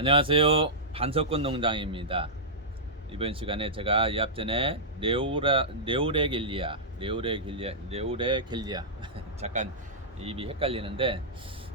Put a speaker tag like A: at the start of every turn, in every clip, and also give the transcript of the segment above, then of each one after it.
A: 안녕하세요. 반석권 농장입니다. 이번 시간에 제가 이 앞전에 레오라 레오레겔리아 레오레겔리아 레오레겔리아 잠깐 입이 헷갈리는데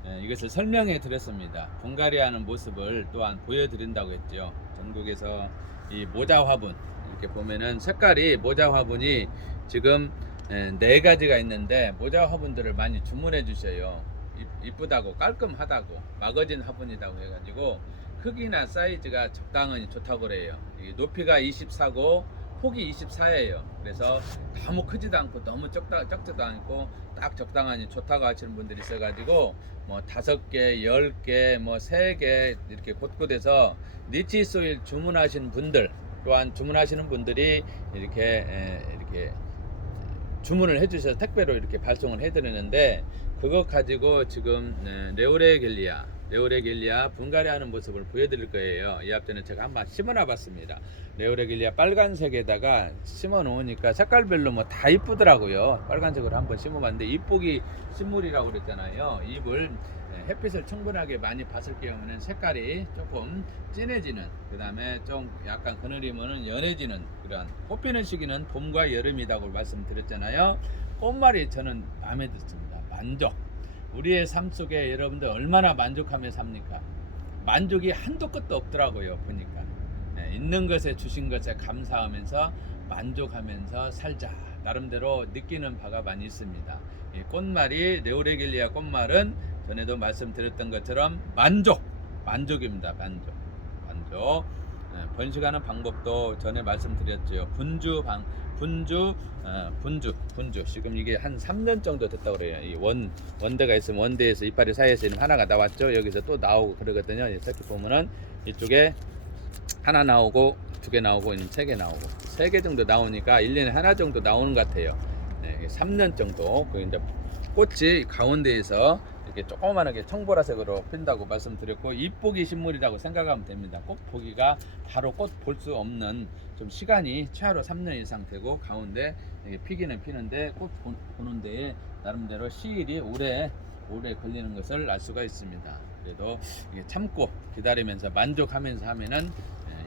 A: 에, 이것을 설명해 드렸습니다. 분갈이하는 모습을 또한 보여드린다고 했죠. 전국에서 이 모자 화분 이렇게 보면은 색깔이 모자 화분이 지금 에, 네 가지가 있는데 모자 화분들을 많이 주문해 주셔요. 이- 이쁘다고 깔끔하다고 마거진 화분이라고 해가지고 크기나 사이즈가 적당히 좋다고 그래요. 이 높이가 24고 폭이 24예요. 그래서 너무 크지도 않고 너무 적다, 적지도 않고 딱 적당하니 좋다고 하시는 분들이 있어가지고 뭐 다섯 개, 열 개, 뭐 세 개 이렇게 곳곳에서 니치 소일 주문하신 분들 또한 주문하시는 분들이 이렇게 에, 이렇게 주문을 해주셔서 택배로 이렇게 발송을 해드리는데 그거 가지고 지금 네, 레오레겔리아 레오레겔리아 분갈이하는 모습을 보여드릴 거예요. 이 앞전에 제가 한번 심어놔 봤습니다. 레오레겔리아 빨간색에다가 심어 놓으니까 색깔별로 뭐 다 이쁘더라고요. 빨간색으로 한번 심어봤는데 이쁘기 식물이라고 그랬잖아요. 잎을 네, 햇빛을 충분하게 많이 봤을 경우는 색깔이 조금 진해지는 그 다음에 좀 약간 그늘이면은 연해지는 그런 꽃피는 시기는 봄과 여름이라고 말씀드렸잖아요 꽃말이 저는 마음에 듭니다 만족 우리의 삶 속에 여러분들 얼마나 만족하며 삽니까? 만족이 한도 끝도 없더라고요 보니까. 네, 있는 것에 주신 것에 감사하면서 만족하면서 살자. 나름대로 느끼는 바가 많이 있습니다. 이 꽃말이 네오레길리아 꽃말은 전에도 말씀드렸던 것처럼 만족 만족입니다 만족. 만족. 예, 번식하는 방법도 전에 말씀드렸죠 분주 방 분주 어, 분주 분주. 지금 이게 한 3년 정도 됐다고 그래요. 이 원 원대가 있으면 원대에서 이파리 사이에서 이름 하나가 나왔죠. 여기서 또 나오고 그러거든요. 이렇게 보면은 이쪽에 하나 나오고 두 개 나오고 세 개 나오고 세 개 정도 나오니까 1년에 하나 정도 나오는 것 같아요. 네, 3년 정도. 그 이제 꽃이 가운데에서 이렇게 조그만하게 청보라색으로 핀다고 말씀드렸고 잎보기 식물이라고 생각하면 됩니다. 꽃 보기가 바로 꽃 볼 수 없는 좀 시간이 최하로 3년 이상 되고 가운데 피기는 피는데 꽃 보- 보는 데에 나름대로 시일이 오래 오래 걸리는 것을 알 수가 있습니다. 그래도 참고 기다리면서 만족하면서 하면은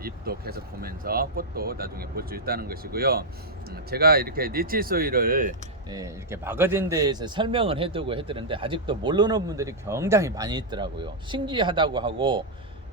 A: 예, 잎도 계속 보면서 꽃도 나중에 볼 수 있다는 것이고요. 음, 제가 이렇게 니치 소이를 예, 이렇게 마거진 대에서 설명을 해두고 해드렸는데 아직도 모르는 분들이 굉장히 많이 있더라고요. 신기하다고 하고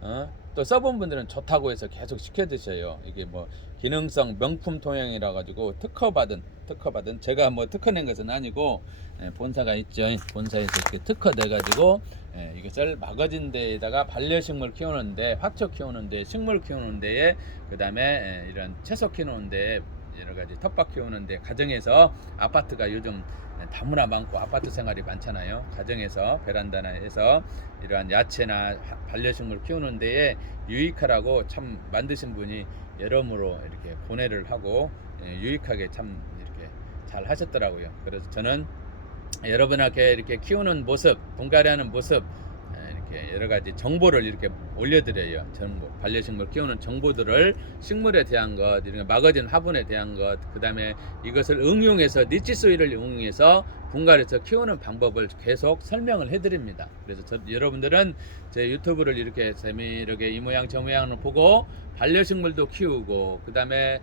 A: 어? 또 써본 분들은 좋다고 해서 계속 시켜 드셔요. 이게 뭐 기능성 명품 통영이라 가지고 특허 받은 특허 받은 제가 뭐 특허 낸 것은 아니고 예, 본사가 있죠. 본사에서 이렇게 특허 내 가지고 예, 이것을 마거진 대에다가 반려식물 키우는데 화초 키우는데 식물 키우는데에 그다음에 예, 이런 채소 키우는데 여러 가지 텃밭 키우는데 가정에서 아파트가 요즘 다문화 많고 아파트 생활이 많잖아요. 가정에서 베란다나 해서 이러한 야채나 하- 반려식물 키우는 데에 유익하라고 참 만드신 분이 여러모로 이렇게 고뇌를 하고 예, 유익하게 참 이렇게 잘 하셨더라고요. 그래서 저는 여러분에게 이렇게 키우는 모습, 분갈이하는 모습 예, 이렇게 여러 가지 정보를 이렇게 올려드려요. 정보, 반려식물 키우는 정보들을 식물에 대한 것, 이런 마거진 화분에 대한 것, 그 다음에 이것을 응용해서 니치 소일을 응용해서 분갈해서 키우는 방법을 계속 설명을 해드립니다. 그래서 저, 여러분들은 제 유튜브를 이렇게 재미있게 이 모양 저 모양을 보고 반려식물도 키우고 그 다음에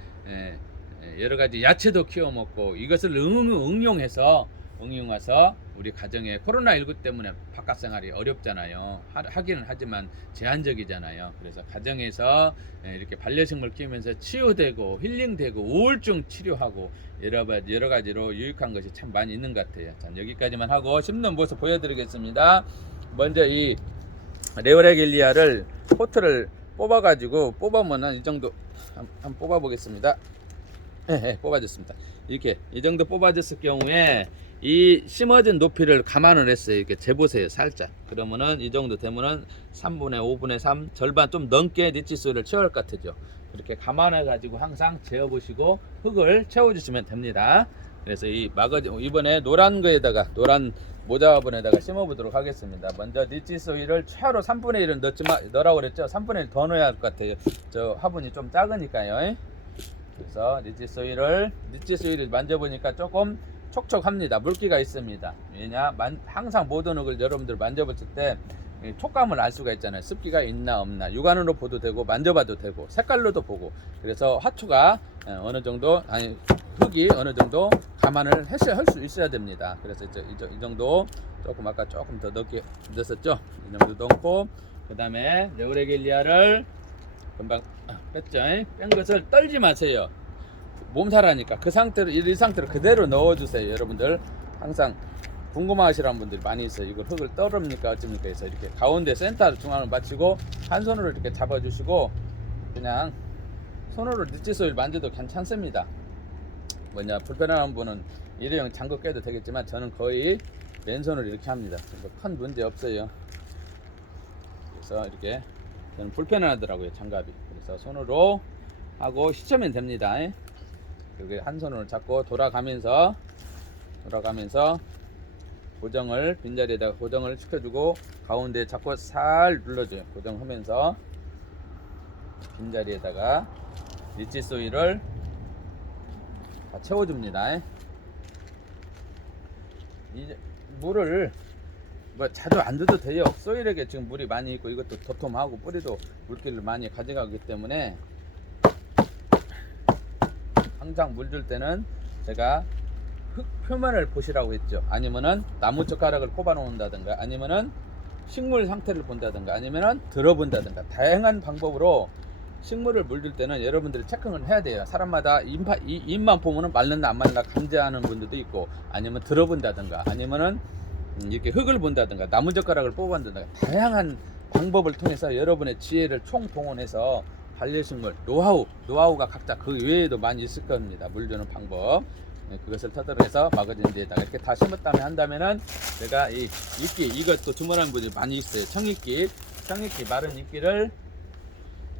A: 여러 가지 야채도 키워 먹고 이것을 응, 응용해서 응용해서 우리 가정에 코로나19 때문에 바깥 생활이 어렵잖아요. 하, 하기는 하지만 제한적이잖아요. 그래서 가정에서 예, 이렇게 반려식물 키우면서 치유되고 힐링되고 우울증 치료하고 여러 가지 여러 가지로 유익한 것이 참 많이 있는 것 같아요. 자, 여기까지만 하고 심는 모습 보여드리겠습니다. 먼저 이 레오레길리아를 포트를 뽑아가지고 뽑으면은 이 정도 한, 한 뽑아보겠습니다. 예, 예, 뽑아졌습니다. 이렇게 이 정도 뽑아졌을 경우에 이 심어진 높이를 감안을 했어요. 이렇게 재보세요. 살짝. 그러면은 이 정도 되면은 3분의 5분의 3 절반 좀 넘게 니치수를 채울 것 같죠. 이렇게 감안해 가지고 항상 재어 보시고 흙을 채워 주시면 됩니다. 그래서 이 마거지 이번에 노란 거에다가 노란 모자분에다가 심어 보도록 하겠습니다. 먼저 니치 소이를 최하로 3분의 1은 넣지 마 넣으라고 그랬죠. 3분의 1 더 넣어야 할 것 같아요. 저 화분이 좀 작으니까요. 그래서 니치 소일을 니치 소일을 만져보니까 조금 촉촉합니다. 물기가 있습니다. 왜냐? 만, 항상 모든 흙을 여러분들 만져보실 때이 촉감을 알 수가 있잖아요. 습기가 있나 없나 육안으로 보도 되고 만져봐도 되고 색깔로도 보고 그래서 화초가 예, 어느 정도 아니 흙이 어느 정도 감안을 했어야 할 수 있어야 됩니다. 그래서 이제 이, 저- 이 정도 조금 아까 조금 더 넣게 넣었었죠. 이 정도 넣고 그 다음에 레오레길리아를 금방 아, 뺐죠. 뺀 것을 떨지 마세요. 몸살하니까 그 상태로 이 상태로 그대로 넣어주세요. 여러분들 항상 궁금하시는 분들이 많이 있어요. 이걸 흙을 떨읍니까 어쩝니까 해서 이렇게 가운데 센터 중앙을 맞추고 한 손으로 이렇게 잡아주시고 그냥 손으로 니치소일 만져도 괜찮습니다. 뭐냐 불편한 분은 일회용 장갑 껴도 되겠지만 저는 거의 맨손으로 이렇게 합니다. 큰 문제 없어요. 그래서 이렇게 저는 불편하더라고요 장갑이. 그래서 손으로 하고 시치면 됩니다. 그리고 한 손으로 잡고 돌아가면서 돌아가면서 고정을 빈자리에다가 고정을 시켜주고 가운데 잡고 살 눌러줘요. 고정하면서 빈자리에다가 리치 소일을 다 채워줍니다. 이제 물을 뭐 자주 안 줘도 돼요. 소일에게 지금 물이 많이 있고 이것도 도톰하고 뿌리도 물기를 많이 가져가기 때문에 항상 물 줄 때는 제가 흙 표면을 보시라고 했죠. 아니면은 나무 젓가락을 꼽아 놓는다든가 아니면은 식물 상태를 본다든가 아니면은 들어본다든가 다양한 방법으로 식물을 물줄 때는 여러분들이 체크를 해야 돼요. 사람마다 입만 보면은 말른다 안 말른다 감지하는 분들도 있고 아니면 들어본다든가 아니면은 음, 이렇게 흙을 본다든가 나무 젓가락을 뽑아본다든가 다양한 방법을 통해서 여러분의 지혜를 총동원해서 반려식물 노하우 노하우가 각자 그 외에도 많이 있을 겁니다. 물 주는 방법 네, 그것을 터득해서 마거진 데에다가 이렇게 다 심었다면 한다면은 제가 이 이끼 이것도 주문하는 분들이 많이 있어요. 청이끼 청이끼 마른 이끼를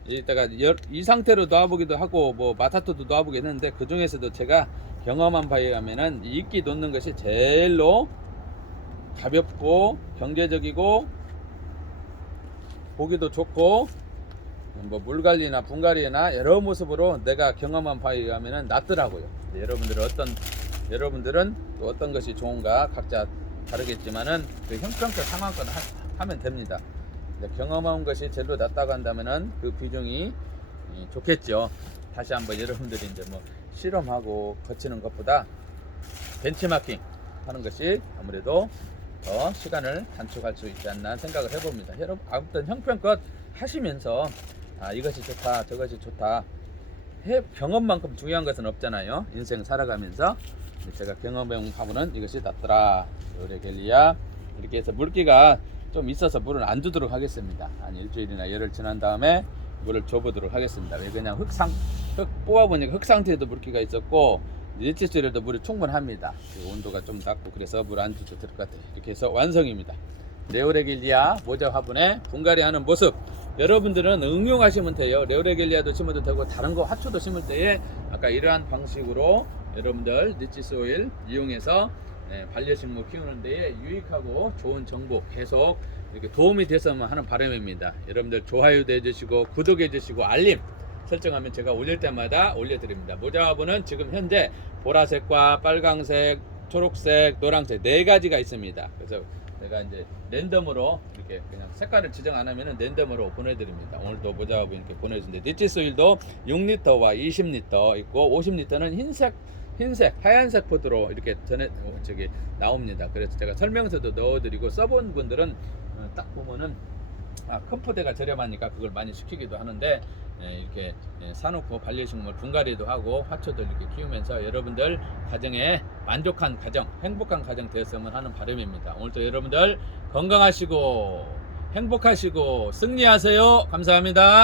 A: 이따가 열- 이 상태로 놔보기도 하고 뭐 마타토도 놔보게 했는데 그 중에서도 제가 경험한 바에 의하면은 이 이끼 놓는 것이 제일로 가볍고 경제적이고 보기도 좋고 뭐 물관리나 분갈이나 여러 모습으로 내가 경험한 바에 의하면은 낫더라고요. 여러분들은 어떤 여러분들은 또 어떤 것이 좋은가 각자 다르겠지만은 그 형평성 상황껏 하, 면 됩니다. 경험한 것이 제일로 낫다고 한다면은 그 비중이 이, 좋겠죠. 다시 한번 여러분들이 이제 뭐 실험하고 거치는 것보다 벤치마킹 하는 것이 아무래도 더 시간을 단축할 수 있지 않나 생각을 해봅니다. 여러분 아무튼 형편껏 하시면서 아 이것이 좋다 저것이 좋다 해 경험만큼 중요한 것은 없잖아요. 인생 살아가면서 제가 경험해 보면은 이것이 낫더라. 요레겔리아 이렇게 해서 물기가 좀 있어서 물을 안 주도록 하겠습니다. 한 일주일이나 열흘 지난 다음에 물을 줘보도록 하겠습니다. 왜 그냥 흙상 흙 뽑아보니까 흙 상태에도 물기가 있었고 일치줄에도 물이 충분합니다. 그 온도가 좀 낮고 그래서 물 안 줘도 될 것 같아요. 이렇게 해서 완성입니다. 레오레길리아 모자 화분에 분갈이 하는 모습 여러분들은 응용하시면 돼요. 레오레길리아도 심어도 되고 다른 거 화초도 심을 때에 아까 이러한 방식으로 여러분들 니치소일 이용해서 네, 반려식물 키우는 데에 유익하고 좋은 정보 계속 이렇게 도움이 됐으면 하는 바람입니다. 여러분들 좋아요도 해주시고 구독해 주시고 알림 설정하면 제가 올릴 때마다 올려드립니다. 모자 화분은 지금 현재 보라색과 빨강색, 초록색, 노란색 네 가지가 있습니다. 그래서 제가 이제 랜덤으로 이렇게 그냥 색깔을 지정 안 하면은 랜덤으로 보내드립니다. 오늘도 모자 화분 이렇게 보내주는데 니치소일도 6리터와 20리터 있고 50리터는 흰색 흰색, 하얀색 포드로 이렇게 전에 어, 저기 나옵니다. 그래서 제가 설명서도 넣어드리고 써본 분들은 어, 딱 보면은 아, 큰 포대가 저렴하니까 그걸 많이 시키기도 하는데 예, 이렇게 예, 사놓고 반려식물 분갈이도 하고 화초도 이렇게 키우면서 여러분들 가정에 만족한 가정, 행복한 가정 되었으면 하는 바람입니다. 오늘도 여러분들 건강하시고 행복하시고 승리하세요. 감사합니다.